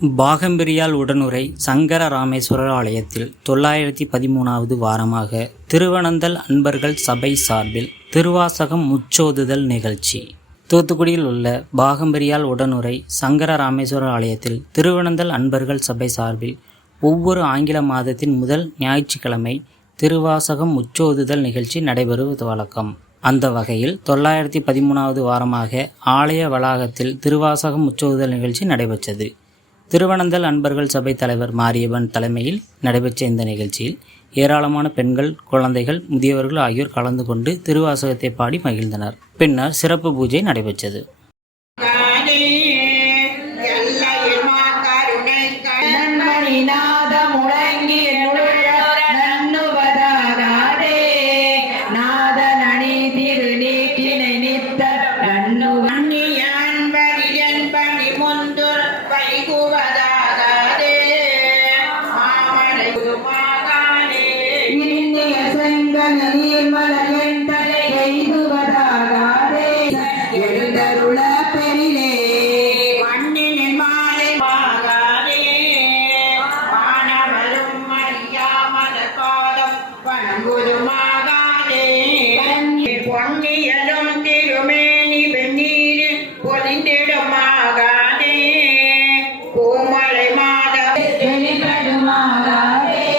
பாகம்பிரியால் உடனுரை சங்கர ராமேஸ்வரர் ஆலயத்தில் தொள்ளாயிரத்தி பதிமூணாவது வாரமாக திருவனந்தல் அன்பர்கள் சபை சார்பில் திருவாசகம் முச்சோதுதல் நிகழ்ச்சி. தூத்துக்குடியில் உள்ள பாகம்பிரியால் உடனுரை சங்கர ராமேஸ்வரர் ஆலயத்தில் திருவனந்தல் அன்பர்கள் சபை சார்பில் ஒவ்வொரு ஆங்கில மாதத்தின் முதல் ஞாயிற்றுக்கிழமை திருவாசகம் முச்சோதுதல் நிகழ்ச்சி நடைபெறுவது வழக்கம். அந்த வகையில் தொள்ளாயிரத்தி பதிமூணாவது வாரமாக ஆலய வளாகத்தில் திருவாசகம் முச்சோதுதல் நிகழ்ச்சி நடைபெற்றது. திருவனந்தல் அன்பர்கள் சபை தலைவர் மாரியவன் தலைமையில் நடைபெற்ற இந்த நிகழ்ச்சியில் ஏராளமான பெண்கள் குழந்தைகள் முதியவர்கள் ஆகியோர் கலந்து கொண்டு திருவாசகத்தை பாடி மகிழ்ந்தனர். பின்னர் சிறப்பு பூஜை நடைபெற்றது. பொன்னியலும் திருமேனி வெந்நீரில் பொலிந்திடுமாகாதே. பூமலை மாதம் வெளிப்படுமாகாதே.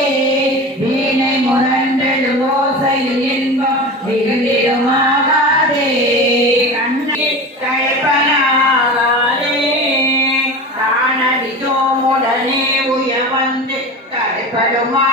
வீணை முரண்டெழு ஓசையில் இன்பம் மிகுந்திடுமாகாதே. கண்ணில் களைப்பனாகாதே. தானடிதோமுடனே உய வந்து களைப்படுமா.